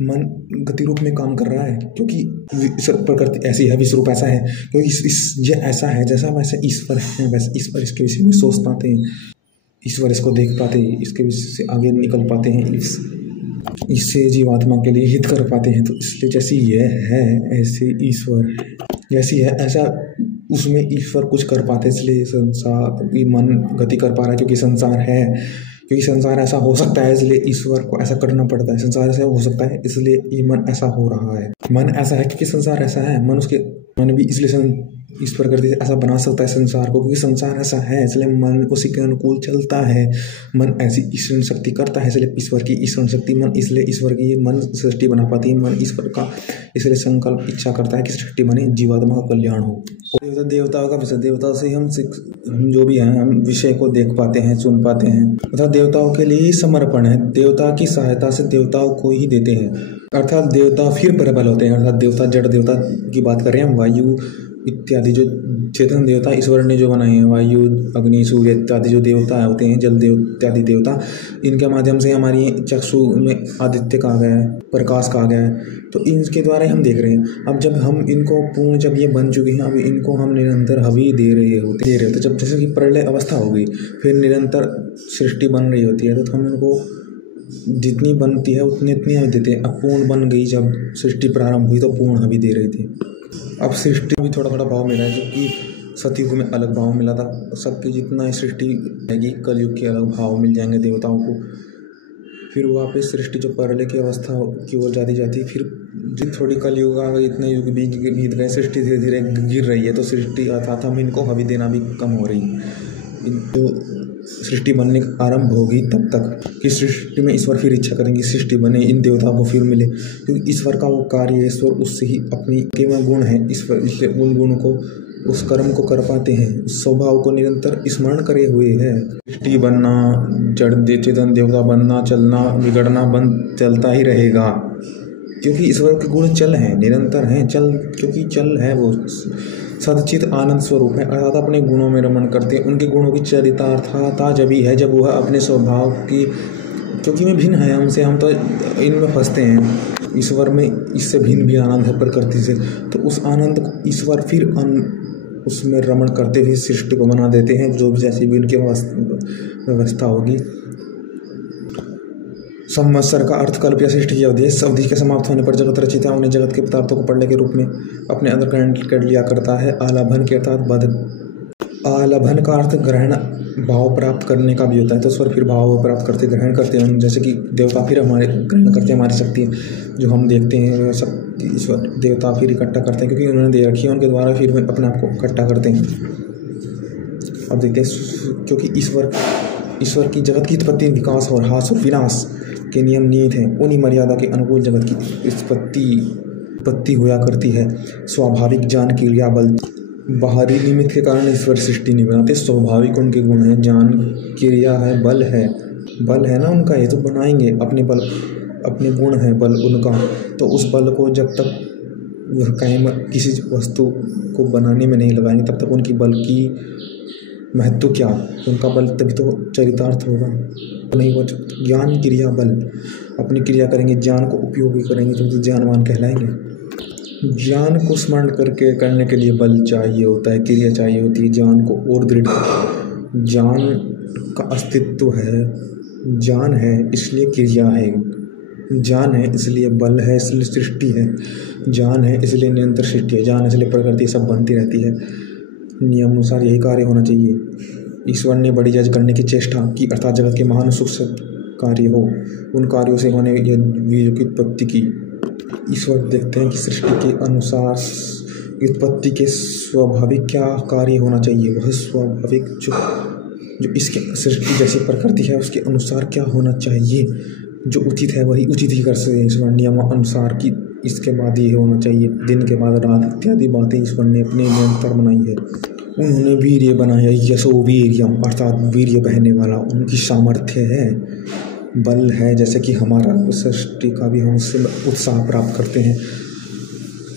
मन गति रूप में काम कर रहा है, क्योंकि प्रकृति ऐसी है, विश्व रूप ऐसा है, क्योंकि ये ऐसा है जैसा वैसे ईश्वर है, वैसे ईश्वर इसके विषय में सोच पाते हैं, ईश्वर इसको देख पाते हैं, इसके विषय से आगे निकल पाते हैं, इससे जीवात्मा के लिए हित कर पाते हैं। तो इसलिए जैसी यह है ऐसे ईश्वर, जैसी है ऐसा उसमें ईश्वर कुछ कर पाते, इसलिए संसार की मन गति कर पा रहा है, क्योंकि संसार है, क्योंकि संसार ऐसा हो सकता है इसलिए ईश्वर को ऐसा करना पड़ता है। संसार ऐसा हो सकता है इसलिए ये मन ऐसा हो रहा है। मन ऐसा है क्योंकि संसार ऐसा है, मन भी इसलिए इस प्रकृति से ऐसा बना सकता है संसार को, क्योंकि संसार ऐसा है इसलिए मन उसी के अनुकूल चलता है। मन ऐसी ईश्वर शक्ति करता है इसलिए ईश्वर की ईश्वर शक्ति, मन इसलिए ईश्वर की मन सृष्टि बना पाती है। मन ईश्वर का इसलिए संकल्प इच्छा करता है कि सृष्टि बने, जीवात्मा का कल्याण हो। देवताओं का विषय, देवताओं से हम जो भी हैं हम विषय को देख पाते हैं, सुन पाते हैं, अर्थात देवताओं के लिए समर्पण है। देवता की सहायता से देवताओं को ही देते हैं, अर्थात देवता फिर प्रबल होते हैं। अर्थात देवता जड़ देवता की बात कर रहे हैं हम, वायु इत्यादि जो चेतन देवता ईश्वर ने जो बनाए हैं, वायु अग्नि सूर्य इत्यादि जो देवता होते हैं, जल देव इत्यादि देवता, इनके माध्यम से हमारी चक्षु में आदित्य कहा गया है, प्रकाश कहा गया है, तो इनके द्वारा हम देख रहे हैं। अब जब हम इनको पूर्ण जब ये बन चुके हैं, अब इनको हम निरंतर हवि दे रहे होते, जब जैसे कि प्रलय अवस्था हो गई, फिर निरंतर सृष्टि बन रही होती है, तो हम इनको जितनी बनती है उतनी हवि देते हैं। अब पूर्ण बन गई, जब सृष्टि प्रारंभ हुई तो पूर्ण हवि दे रहे थे। अब सृष्टि में भी थोड़ा थोड़ा भाव मिला है, जो कि सतयुग में अलग भाव मिला था। सबकी जितना सृष्टि रहेगी, कलयुग के अलग भाव मिल जाएंगे देवताओं को। फिर वापस सृष्टि जो पहले की अवस्था की ओर जाती, फिर जिन थोड़ी कलयुग आ गई, इतने युग बीत गए, सृष्टि धीरे धीरे गिर रही है, तो सृष्टि अर्थात हम इनको हवि देना भी कम हो रही है। इनको सृष्टि बनने आरंभ होगी तब तक कि सृष्टि में ईश्वर फिर इच्छा करेंगे सृष्टि बने, इन देवताओं को फिर मिले, क्योंकि ईश्वर का वो कार्य है, ईश्वर उससे ही अपनी केवल गुण है ईश्वर, इसलिए उन गुणों को उस कर्म को कर पाते हैं, उस स्वभाव को निरंतर स्मरण करे हुए है। सृष्टि बनना, जड़ चेतन देवता बनना, चलना बिगड़ना बंद चलता ही रहेगा, क्योंकि ईश्वर के गुण चल हैं, निरंतर हैं, चल, क्योंकि चल है वो सदचित आनंद स्वरूप है, अर्थात अपने गुणों में रमण करते हैं। उनके गुणों की चरितार्थता जब ही है जब वह अपने स्वभाव की, क्योंकि में भिन्न है हमसे, हम तो इनमें फंसते हैं। ईश्वर में इससे भिन्न भी आनंद है प्रकृति से, तो उस आनंद को ईश्वर फिर उसमें रमण करते हुए सृष्टि को बना देते हैं, जो जैसी भी उनकी व्यवस्था होगी। संवत्सर का अर्थ कल्प या सृष्टि की अवधि है। इस अवधि के समाप्त होने पर जगत रचित है, उन्हें जगत के पदार्थों को पढ़ने के रूप में अपने अंदर ग्रहण कर लिया करता है। आलभन के अर्थात बद, आलभन का अर्थ ग्रहण भाव प्राप्त करने का भी होता है, तो ईश्वर फिर भाव प्राप्त करते ग्रहण करते हैं, जैसे कि देवता फिर हमारे ग्रहण करते हैं, हमारी शक्ति जो हम देखते हैं सब ईश्वर देवता फिर इकट्ठा करते हैं, क्योंकि उन्होंने दे रखी है, उनके द्वारा फिर वे अपने आप को इकट्ठा करते हैं। अब देखते हैं, क्योंकि ईश्वर की जगत की उत्पत्ति, विकास और ह्रास और विनाश के नियम नियत हैं, उन्हीं मर्यादा के अनुकूल जगत की उत्पत्ति हुआ करती है। स्वाभाविक ज्ञान क्रिया बल, बाहरी निमित्त के कारण ईश्वर सृष्टि नहीं बनाते, स्वाभाविक उनके गुण हैं, ज्ञान क्रिया है, बल है ना उनका, ये तो बनाएंगे अपने बल, अपने गुण है बल उनका, तो उस बल को जब तक वह कायम किसी वस्तु को बनाने में नहीं लगाएंगे तब तक उनकी बल की महत्व क्या, उनका बल तभी तो चरितार्थ होगा, नहीं वो ज्ञान क्रिया बल, अपनी क्रिया करेंगे, ज्ञान को उपयोगी करेंगे तो ज्ञानवान कहलाएंगे। ज्ञान को स्मरण करने के लिए बल चाहिए होता है, क्रिया चाहिए होती है, ज्ञान को और दृढ़, ज्ञान का अस्तित्व है, ज्ञान है इसलिए क्रिया है, ज्ञान है इसलिए बल है, इसलिए सृष्टि है, ज्ञान है इसलिए निरंतर सृष्टि है, ज्ञान इसलिए प्रकृति सब बनती रहती है। नियम अनुसार यही कार्य होना चाहिए। ईश्वर ने बड़ी जज करने की चेष्टा की, अर्थात जगत के महान सुख से कार्य हो, उन कार्यों से होने वीर की उत्पत्ति की। ईश्वर देखते हैं कि सृष्टि के अनुसार उत्पत्ति के स्वाभाविक क्या कार्य होना चाहिए, वह स्वाभाविक जो इसके सृष्टि जैसी प्रकृति है उसके अनुसार क्या होना चाहिए, जो उचित है वही उचित ही कर सकते हैं ईश्वर नियम अनुसार की, इसके बाद ये होना चाहिए, दिन के बाद रात इत्यादि बातें ईश्वर ने अपने नियम पर बनाई है। उन्होंने वीर्य बनाया, यशो वीर्यम, अर्थात वीर्य बहने वाला, उनकी सामर्थ्य है, बल है, जैसे कि हमारा सृष्टि का भी हम उससे उत्साह प्राप्त करते हैं,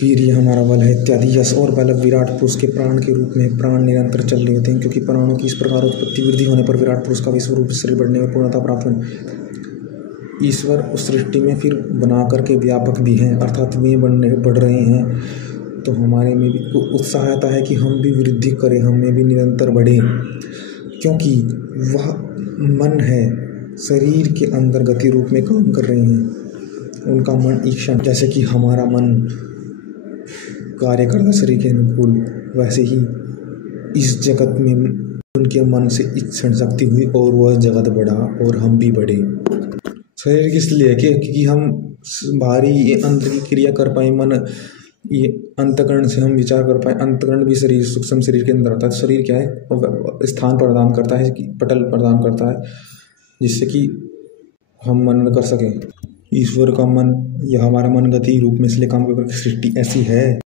वीर्य हमारा बल है इत्यादि। यश और बल विराट पुरुष के प्राण के रूप में, प्राण निरंतर चल रहे होते हैं, क्योंकि प्राणों की इस प्रकार उत्पत्ति वृद्धि होने पर विराट पुरुष का विश्व रूप शरीर बढ़ने और पूर्णता प्राप्त होने ईश्वर उस सृष्टि में फिर बना करके व्यापक भी हैं, अर्थात वे बढ़ रहे हैं, तो हमारे में भी उत्साह आता है कि हम भी वृद्धि करें, हमें भी निरंतर बढ़ें, क्योंकि वह मन है शरीर के अंदर गति रूप में काम कर रहे हैं। उनका मन ईक्षण, जैसे कि हमारा मन कार्य करता शरीर के अनुकूल, वैसे ही इस जगत में उनके मन से इच्छा शक्ति हुई और वह जगत बढ़ा और हम भी बढ़े। शरीर किस लिए? क्योंकि हम बाहरी ये अंतर की क्रिया कर पाए, मन ये अंतकरण से हम विचार कर पाए। अंतकरण भी शरीर, सूक्ष्म शरीर के अंदर होता है। शरीर क्या है? स्थान प्रदान करता है, पटल प्रदान करता है, जिससे कि हम मनन कर सकें। ईश्वर का मन या हमारा मन गति रूप में इसलिए काम करके सृष्टि ऐसी है।